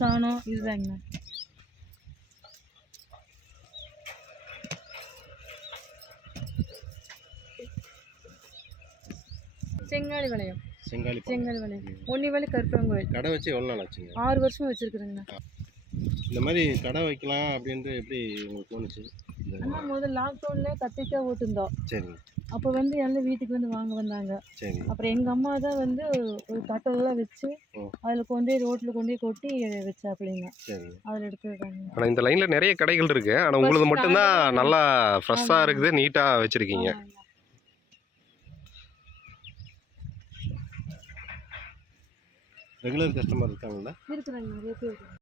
சாணம் இதுதாங்கண்ணா. செங்காலி வளையம். செங்காலி வளையம். ஒன்னிவழி கருப்பன் கோயில். கடை வச்சு எவ்வளோ நாள் ஆச்சுங்க? 6 வருஷமா வச்சிருக்கிறேங்கண்ணா. இந்த மாதிரி கடை வைக்கலாம் அப்படின்ட்டு எப்படி உங்களுக்கு தோணுச்சு? அண்ணா முதல்ல லாக்டவுன்ல கத்திரிக்காய் ஓட்டுருந்தோம். சரிங்க. அப்போ வந்து எல்லாம் வீட்டுக்கு வந்து வாங்க வந்தாங்க. சரி. அப்புறம் எங்கள் அம்மா தான் வந்து ஒரு தட்டெல்லாம் வச்சு அதில் கொண்டு போய் ரோட்டில் கொண்டு போய் கொட்டி வச்சாப்பிள்ளைங்க. சரி. அதில் எடுத்துருக்காங்க. ஆனால் இந்த லைனில் நிறைய கடைகள் இருக்குது. ஆனால் உங்களுக்கு மட்டும்தான் நல்லா ஃப்ரெஷ்ஷாக இருக்குது, நீட்டாக வச்சுருக்கீங்க. ரெகுலர் கஸ்டமர் இருக்காங்களா? இருக்கிறாங்க, நிறைய பேர்.